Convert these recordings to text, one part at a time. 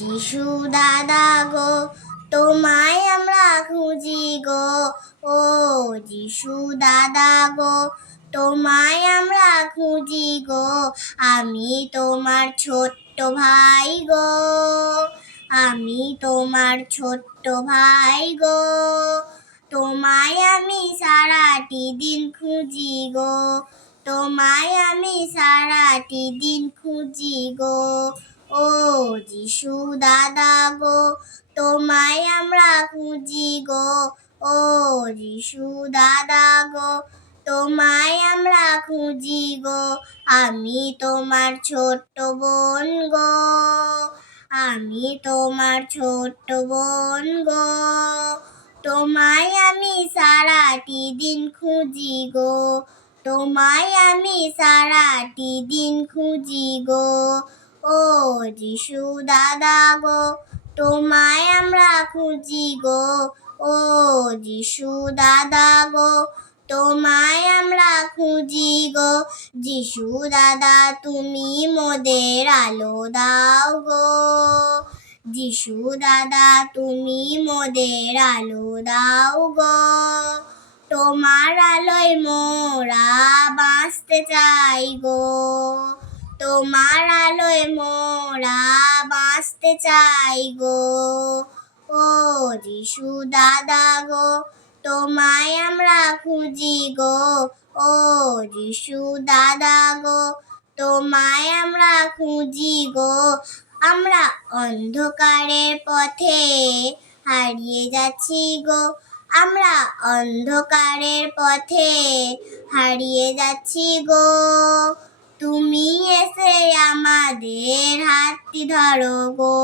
যিশু দাদা গো, তোমায় আমরা খুঁজি গো। ও যিশু দাদা গো, তোমায় আমরা খুঁজি গো। আমি তোমার ছোট্ট ভাই গো, আমি তোমার ছোট্ট ভাই গো। তোমায় আমি সারাটি দিন খুঁজি গো, তোমায় আমি সারাটি দিন খুঁজি গো। ও যিশু দাদা গো, তোমায় আমরা খুঁজি গো। ও যিশু দাদা গো, তোমায় আমরা খুঁজি গো। আমি তোমার ছোট্ট বোন গো, আমি তোমার ছোট্ট বোন গো। তোমায় আমি সারাটি দিন খুঁজি গো, তোমায় আমি সারাটি দিন খুঁজি গো। ও যিশু দাদা গো, তোমায় আমরা খুঁজি গো। ও যিশু দাদা গো, তোমায় আমরা খুঁজি গো। যিশু দাদা তুমি মোদের আলো দাও গো, যিশু দাদা তুমি মোদের আলো দাও গো। তোমার আলোয় মোরা বাঁচতে চাই গো, তোমার আলোয় মোরা বাঁচতে চাই গো। ও যিশু দাদা গো, তোমায় আমরা খুঁজি গো। ও যিশু দাদা গো, তোমায় আমরা খুঁজি গো। আমরা অন্ধকারের পথে হারিয়ে যাচ্ছি গো, আমরা অন্ধকারের পথে হারিয়ে যাচ্ছি গো। তুমি এসে আমাদের হাতটি ধরো গো,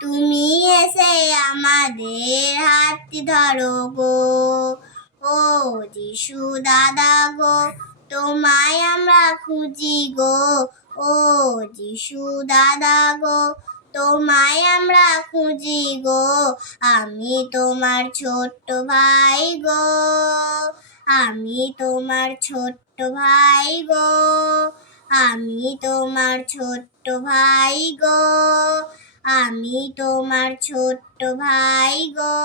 তুমি এসে আমাদের হাতটি ধরো গো। ও যিশু দাদা গো, তোমায় আমরা খুঁজি গো। ও যিশু দাদা গো, তোমায় আমরা খুঁজি গো। আমি তোমার ছোট্ট ভাই গো, আমি তোমার ছোট্ট ভাই গো, আমি তোমার ছোট্ট ভাই গো, আমি তোমার ছোট্ট ভাই গো।